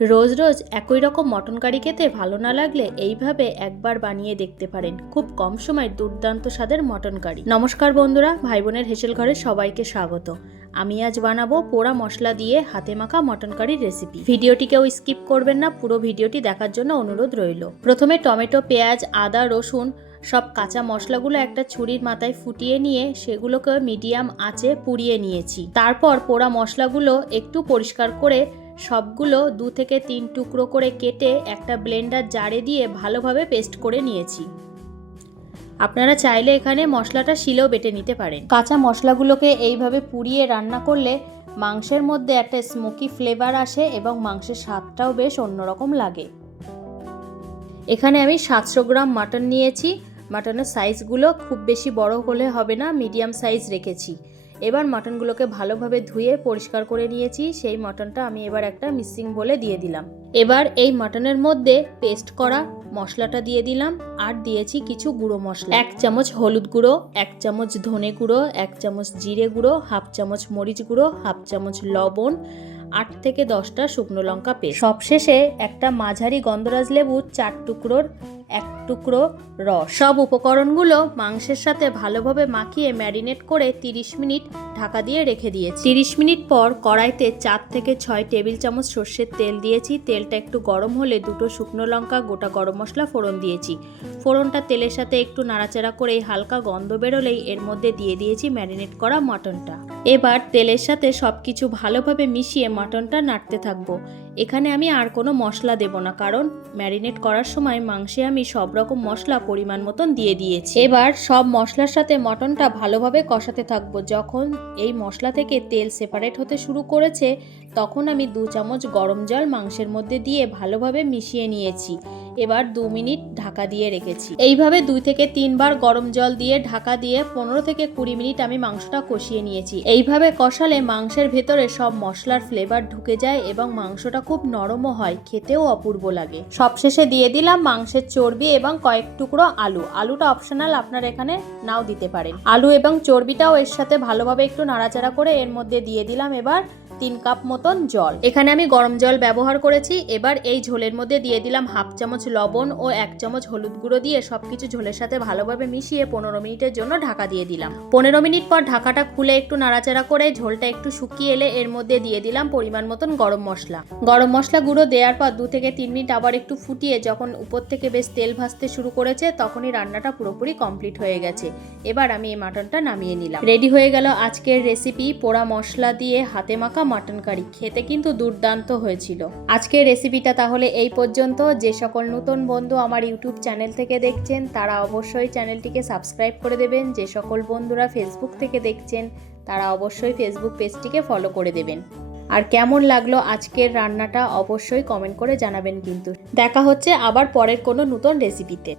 রোজ রোজ একই রকম mutton curry খেতে ভালো না লাগলে এইভাবে একবার বানিয়ে দেখতে পারেন। খুব কম সময় দুর্দান্ত স্বাদের মটন কারি। নমস্কার বন্ধুরা, ভাই বোনের হেসেল ঘরে সবাইকে স্বাগত। আমি আজ বানাবো পোড়া মশলা দিয়ে হাতে মাখা মটন কারির রেসিপি। ভিডিওটিকেও স্কিপ করবেন না, পুরো ভিডিওটি দেখার জন্য অনুরোধ রইল। প্রথমে টমেটো, পেঁয়াজ, আদা, রসুন সব কাঁচা মশলাগুলো একটা ছুরির মাথায় ফুটিয়ে নিয়ে সেগুলোকে মিডিয়াম আঁচে পুড়িয়ে নিয়েছি। তারপর পোড়া মশলাগুলো একটু পরিষ্কার করে সবগুলো 2 থেকে 3 টুকরো করে কেটে একটা ব্লেন্ডার জারে দিয়ে ভালোভাবে পেস্ট করে নিয়েছি। আপনারা চাইলে এখানে মশলাটা শিলেও বেটে নিতে পারেন। কাঁচা মশলাগুলোকে এইভাবে পুড়িয়ে রান্না করলে মাংসের মধ্যে একটা স্মোকি ফ্লেভার আসে এবং মাংসের স্বাদটাও বেশ অন্যরকম লাগে। এখানে আমি 700 গ্রাম মাটন নিয়েছি। মাটনের সাইজগুলো খুব বেশি বড় হলে হবে না, মিডিয়াম সাইজ রেখেছি। এবার মটনগুলোকে ভালোভাবে ধুয়ে পরিষ্কার করে নিয়েছি। সেই মটনটা আমি এবার একটা মিক্সিং বোলে দিয়ে দিলাম। এবার এই মটনের মধ্যে পেস্ট করা মশলাটা দিয়ে দিলাম আর দিয়েছি কিছু গুঁড়ো মশলা। 1 চামচ হলুদ গুঁড়ো, 1 চামচ ধনে গুঁড়ো, 1 চামচ জিরে গুঁড়ো, হাফ চামচ মরিচ গুঁড়ো, হাফ চামচ লবণ, 8 থেকে 10টা শুকনো লঙ্কা পেস্ট। সবশেষে একটা মাঝারি গন্ধরাজ লেবু 4 টুকরোর 1 টুকরো রস। সব উপকরণগুলো মাংসের সাথে ভালোভাবে মাখিয়ে ম্যারিনেট করে 30 মিনিট ঢাকা দিয়ে রেখে দিয়েছি। 30 মিনিট পর কড়াইতে 4 থেকে 6 টেবিল চামচ সর্ষের তেল দিয়েছি। তেলটা একটু গরম হলে 2টো শুকনো লঙ্কা, গোটা গরম মশলা ফোড়ন দিয়েছি। ফোড়নটা তেলের সাথে একটু নাড়াচাড়া করে হালকা গন্ধ বেরোলেই এর মধ্যে দিয়ে দিয়েছি ম্যারিনেট করা মটনটা। এবার তেলের সাথে সবকিছু ভালোভাবে মিশিয়ে মটনটা নাড়তে থাকবো। এখানে আমি আর কোনো মশলা দেব না, কারণ ম্যারিনেট করার সময় মাংসে আমি সব রকম মশলা পরিমাণ মতন দিয়ে দিয়েছি। এবার সব মশলার সাথে মটনটা ভালোভাবে কষাতে থাকবো। যখন এই মশলা থেকে তেল সেপারেট হতে শুরু করেছে তখন আমি 2 চামচ গরম জল মাংসের মধ্যে দিয়ে ভালোভাবে মিশিয়ে নিয়েছি। এবার 2 মিনিট ঢাকা দিয়ে রেখেছি। এইভাবে 2 থেকে 3 বার গরম জল দিয়ে ঢাকা দিয়ে 15 থেকে 20 মিনিট আমি মাংসটা কষিয়ে নিয়েছি। এইভাবে কষালে মাংসের ভেতরে সব মশলার ফ্লেভার ঢুকে যায় এবং মাংসটা খুব নরমও হয়, খেতেও অপূর্ব লাগে। সবশেষে দিয়ে দিলাম মাংসের চর্বি এবং কয়েক টুকরো আলু। আলুটা অপশনাল, আপনারা এখানে নাও দিতে পারেন। আলু এবং চর্বিটাও এর সাথে ভালোভাবে একটু নাড়াচাড়া করে এর মধ্যে দিয়ে দিলাম এবার 3 কাপ মতন জল। এখানে আমি গরম জল ব্যবহার করেছি। এবার এই ঝোলের মধ্যে দিয়ে দিলাম হাফ চামচ লবণ ও 1 চামচ হলুদ গুঁড়ো দিয়ে সবকিছু ঝোলের সাথে ভালোভাবে মিশিয়ে 15 মিনিটের জন্য ঢাকা দিয়ে দিলাম। 15 মিনিট পর ঢাকাটা খুলে একটু নাড়াচাড়া করে ঝোলটা একটু শুকিয়ে এলে এর মধ্যে দিয়ে দিলাম পরিমাণ মতন গরম মশলা। গরম মশলা গুঁড়ো দেওয়ার পর 2 থেকে 3 মিনিট আবার একটু ফুটিয়ে যখন উপর থেকে বেশ তেল ভাসতে শুরু করেছে তখনই রান্নাটা পুরোপুরি কমপ্লিট হয়ে গেছে। এবার আমি এই মাটনটা নামিয়ে নিলাম। রেডি হয়ে গেল আজকের রেসিপি পোড়া মশলা দিয়ে হাতে মাখা মটন কারি। খেতে কিন্তু দুর্দান্ত হয়েছিল। আজকের রেসিপিটা তাহলে এই পর্যন্ত। যে সকল নতুন বন্ধু আমার ইউটিউব চ্যানেল থেকে দেখছেন তারা অবশ্যই চ্যানেলটিকে সাবস্ক্রাইব করে দেবেন। যে সকল বন্ধুরা ফেসবুক থেকে দেখছেন তারা অবশ্যই ফেসবুক পেজটিকে ফলো করে দেবেন। আর কেমন লাগলো আজকের রান্নাটা অবশ্যই কমেন্ট করে জানাবেন। কিন্তু দেখা হচ্ছে আবার পরের কোনো নতুন রেসিপিতে।